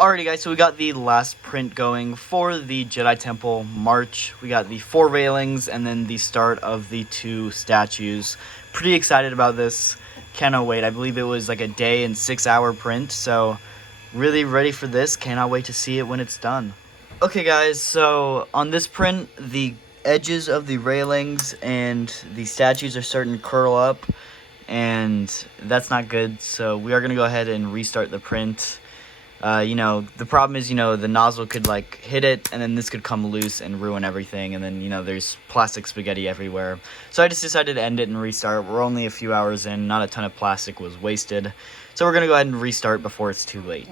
Alrighty guys, so we got the last print going for the Jedi Temple March. We got the 4 railings and then the start of the 2 statues. Pretty excited about this. Cannot wait. I believe it was like a day and 6-hour print, so really ready for this. Cannot wait to see it when it's done. Okay guys, so on this print, the edges of the railings and the statues are starting to curl up, and that's not good, so we are going to go ahead and restart the print. The problem is, the nozzle could like hit it and then this could come loose and ruin everything, and then, there's plastic spaghetti everywhere. So I just decided to end it and restart. We're only a few hours in, not a ton of plastic was wasted. So we're going to go ahead and restart before it's too late.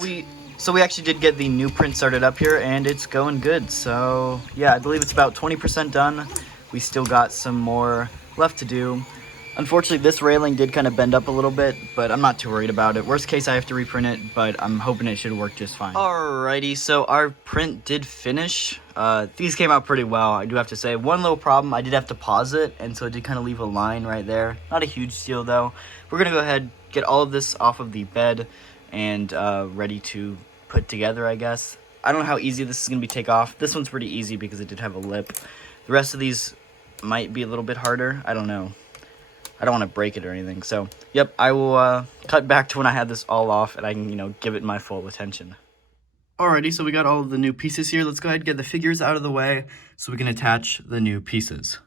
So we actually did get the new print started up here and it's going good. So yeah, I believe it's about 20% done. We still got some more left to do. Unfortunately, this railing did kind of bend up a little bit, but I'm not too worried about it. Worst case, I have to reprint it, but I'm hoping it should work just fine. Alrighty, so our print did finish. These came out pretty well, I do have to say. One little problem, I did have to pause it, and so it did kind of leave a line right there. Not a huge deal, though. We're going to go ahead, get all of this off of the bed, and ready to put together, I guess. I don't know how easy this is going to be to take off. This one's pretty easy because it did have a lip. The rest of these might be a little bit harder. I don't know. I don't want to break it or anything. So, yep, I will cut back to when I have this all off and I can, give it my full attention. Alrighty, so we got all of the new pieces here. Let's go ahead and get the figures out of the way so we can attach the new pieces.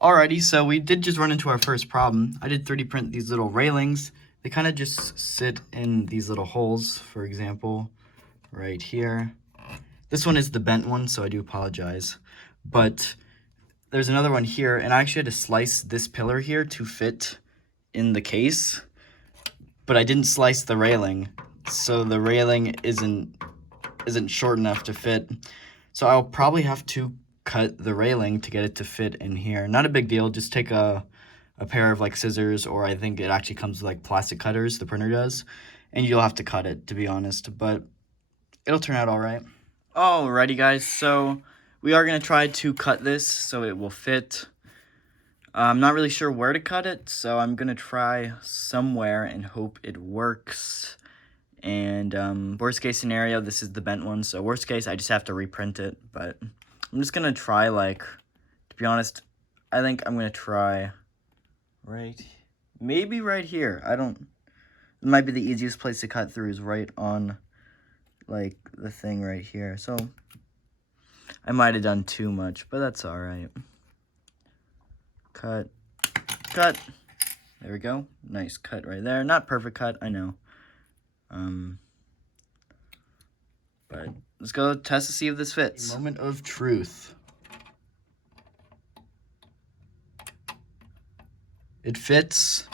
Alrighty, so we did just run into our first problem. I did 3D print these little railings. They kind of just sit in these little holes, for example, right here. This one is the bent one, so I do apologize. But there's another one here, and I actually had to slice this pillar here to fit in the case, but I didn't slice the railing, so the railing isn't short enough to fit. So I'll probably have to cut the railing to get it to fit in here. Not a big deal, just take a pair of like scissors, or I think it actually comes with like plastic cutters, the printer does, and you'll have to cut it, to be honest, but it'll turn out all right. Alrighty guys, so we are going to try to cut this so it will fit. I'm not really sure where to cut it, so I'm going to try somewhere and hope it works. And worst case scenario, this is the bent one, so worst case, I just have to reprint it. But I'm just going to try, to be honest, I think I'm going to try maybe right here. It might be the easiest place to cut through is right on, the thing right here. So I might have done too much, but that's all right. Cut. There we go. Nice cut right there. Not perfect cut, I know. But let's go test to see if this fits. Moment of truth. It fits,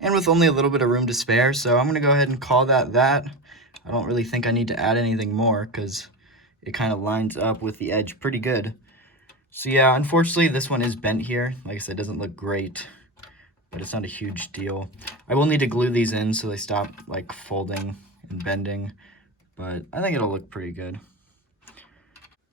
and with only a little bit of room to spare, so I'm going to go ahead and call that. I don't really think I need to add anything more, because it kind of lines up with the edge pretty good. So yeah, unfortunately this one is bent here. Like I said, it doesn't look great, but it's not a huge deal. I will need to glue these in so they stop folding and bending, but I think it'll look pretty good.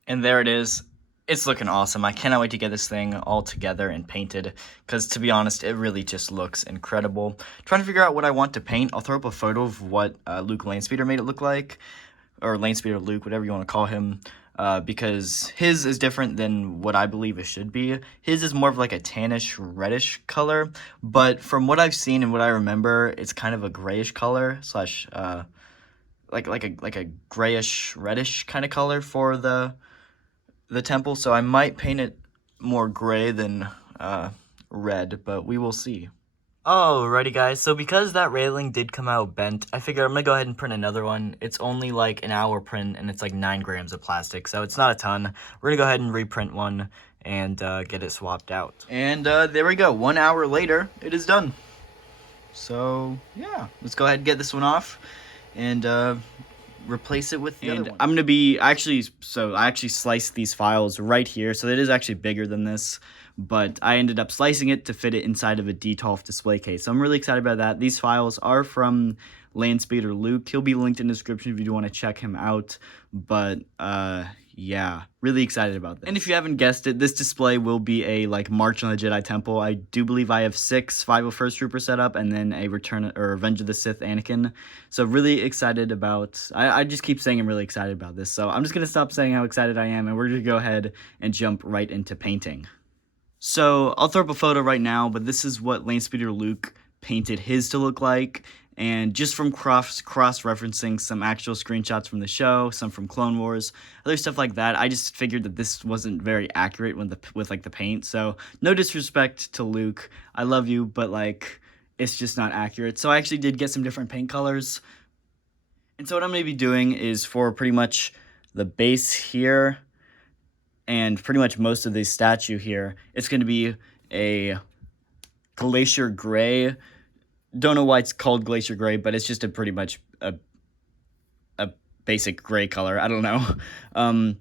And there it is. It's looking awesome. I cannot wait to get this thing all together and painted, because to be honest, it really just looks incredible. Trying to figure out what I want to paint. I'll throw up a photo of what Luke Lanespeeder made it look like, or Lanespeeder Luke, whatever you want to call him, because his is different than what I believe it should be. His is more of like a tannish, reddish color, but from what I've seen and what I remember, it's kind of a grayish color, slash, like a grayish, reddish kind of color for the temple, so I might paint it more gray than red, but we will see. Alrighty guys, so because that railing did come out bent, I figured I'm gonna go ahead and print another one. It's only like an hour print and it's like 9 grams of plastic, so it's not a ton. We're gonna go ahead and reprint one and get it swapped out. And there we go, 1 hour later, it is done. So yeah, let's go ahead and get this one off and replace it with the other one. I actually sliced these files right here, so it is actually bigger than this, but I ended up slicing it to fit it inside of a DTOLF display case. So I'm really excited about that. These files are from Landspeeder Luke. He'll be linked in the description if you do want to check him out. But yeah, really excited about this. And if you haven't guessed it, this display will be a March on the Jedi Temple. I do believe I have 6 501st Trooper set up, and then a Revenge of the Sith Anakin. So really excited about. I just keep saying I'm really excited about this. So I'm just gonna stop saying how excited I am, and we're gonna go ahead and jump right into painting. So I'll throw up a photo right now, but this is what Landspeeder Luke painted his to look like. And just from cross-referencing some actual screenshots from the show, some from Clone Wars, other stuff like that, I just figured that this wasn't very accurate with the paint. So no disrespect to Luke, I love you, but it's just not accurate. So I actually did get some different paint colors. And so what I'm going to be doing is for pretty much the base here and pretty much most of the statue here, it's going to be a glacier gray. Don't know why it's called glacier gray, but it's just pretty much a basic gray color. I don't know.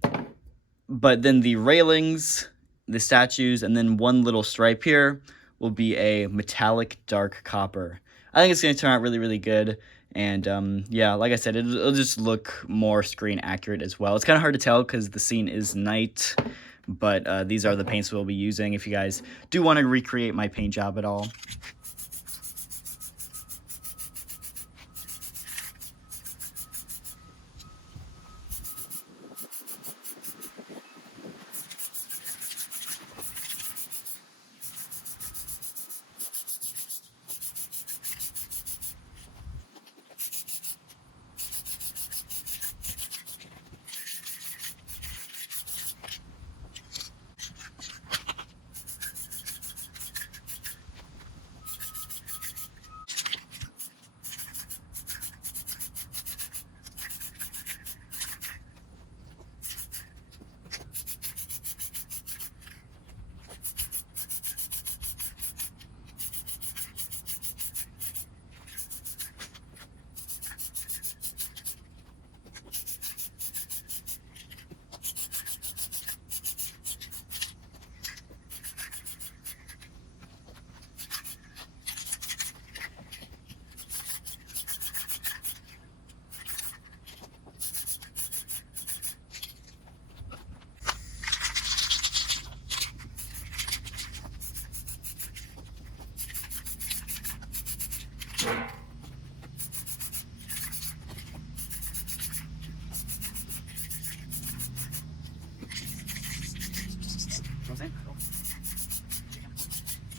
But then the railings, the statues, and then one little stripe here will be a metallic dark copper. I think it's going to turn out really, really good. And yeah, like I said, it'll just look more screen accurate as well. It's kind of hard to tell because the scene is night, but these are the paints we'll be using if you guys do want to recreate my paint job at all.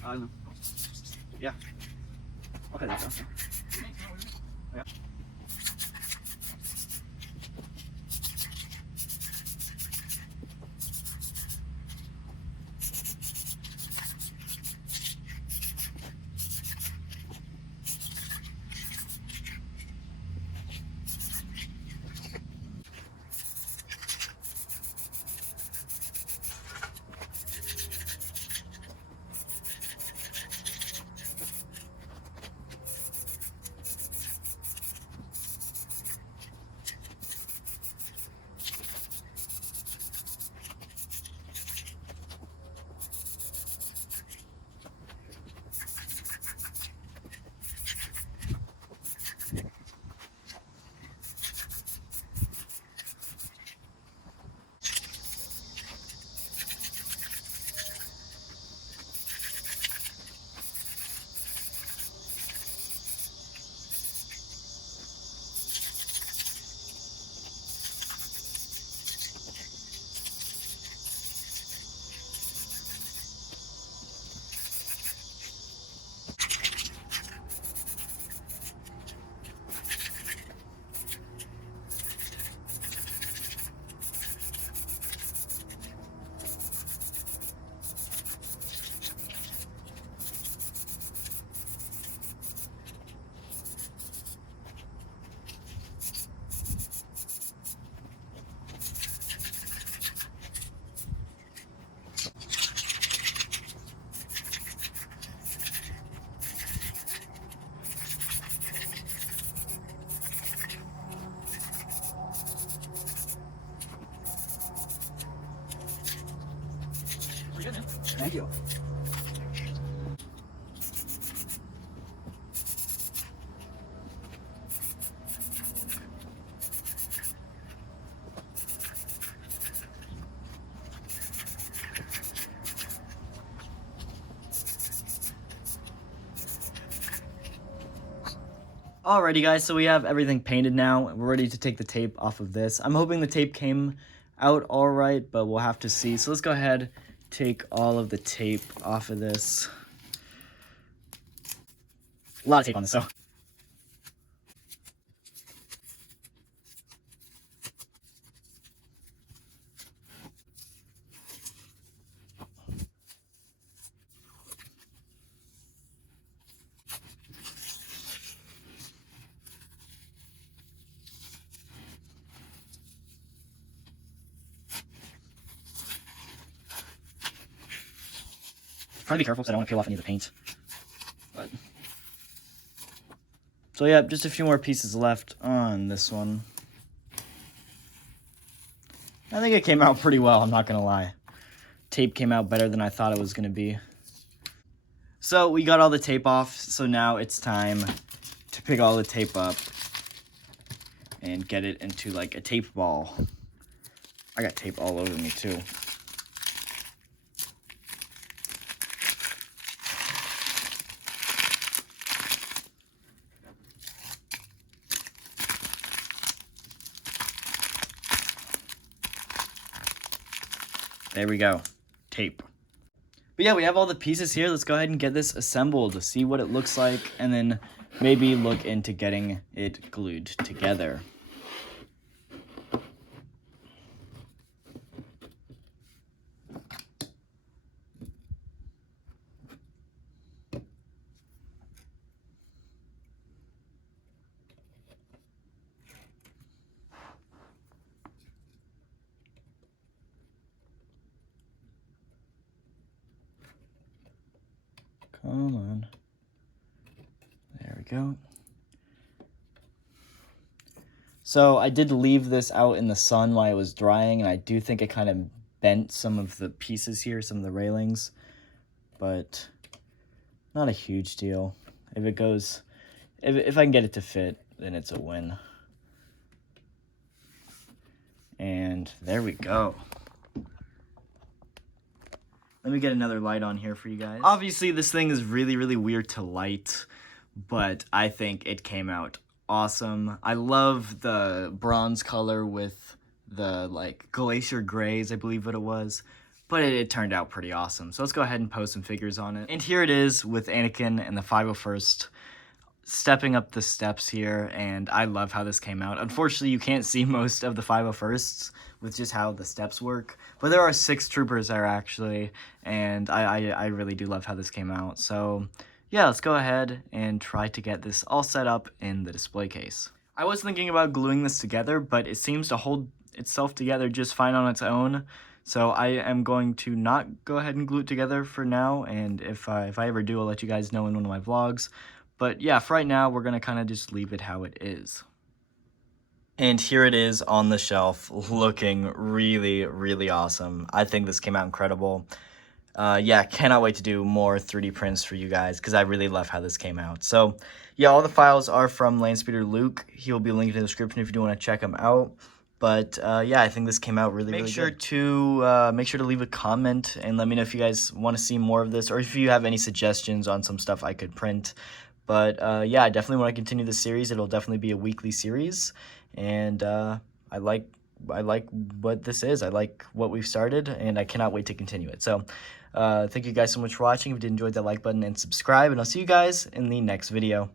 I don't know. Yeah. Okay, that's awesome. Yeah. Thank you. Alrighty guys, so we have everything painted now. We're ready to take the tape off of this. I'm hoping the tape came out alright, but we'll have to see. So let's go ahead, take all of the tape off of this. A lot of tape on this, so. Trying to be careful because I don't want to peel off any of the paint. But so yeah, just a few more pieces left on this one. I think it came out pretty well, I'm not gonna lie. Tape came out better than I thought it was gonna be. So we got all the tape off, so now it's time to pick all the tape up and get it into like a tape ball. I got tape all over me too. There we go, tape. But yeah, we have all the pieces here. Let's go ahead and get this assembled to see what it looks like, and then maybe look into getting it glued together. Come on. There we go. So I did leave this out in the sun while it was drying, and I do think it kind of bent some of the pieces here, some of the railings, but not a huge deal. If it goes, if I can get it to fit, then it's a win. And there we go. Let me get another light on here for you guys. Obviously, this thing is really, really weird to light, but I think it came out awesome. I love the bronze color with the, like, glacier grays, I believe what it was, but it turned out pretty awesome. So let's go ahead and post some figures on it. And here it is with Anakin and the 501st stepping up the steps here, and I love how this came out. Unfortunately, you can't see most of the 501sts with just how the steps work, but there are 6 troopers there actually, and I really do love how this came out. So yeah, let's go ahead and try to get this all set up in the display case. I was thinking about gluing this together, but it seems to hold itself together just fine on its own. So I am going to not go ahead and glue it together for now, and if I ever do, I'll let you guys know in one of my vlogs. But yeah, for right now, we're going to kind of just leave it how it is. And here it is on the shelf, looking really, really awesome. I think this came out incredible. Yeah, cannot wait to do more 3D prints for you guys, because I really love how this came out. So yeah, all the files are from Landspeeder Luke. He will be linked in the description if you do want to check him out. But yeah, I think this came out really, really good. Make sure to leave a comment and let me know if you guys want to see more of this, or if you have any suggestions on some stuff I could print. But yeah, I definitely want to continue the series. It'll definitely be a weekly series, and I like what this is. I like what we've started, and I cannot wait to continue it. So thank you guys so much for watching. If you did enjoy, that like button and subscribe, and I'll see you guys in the next video.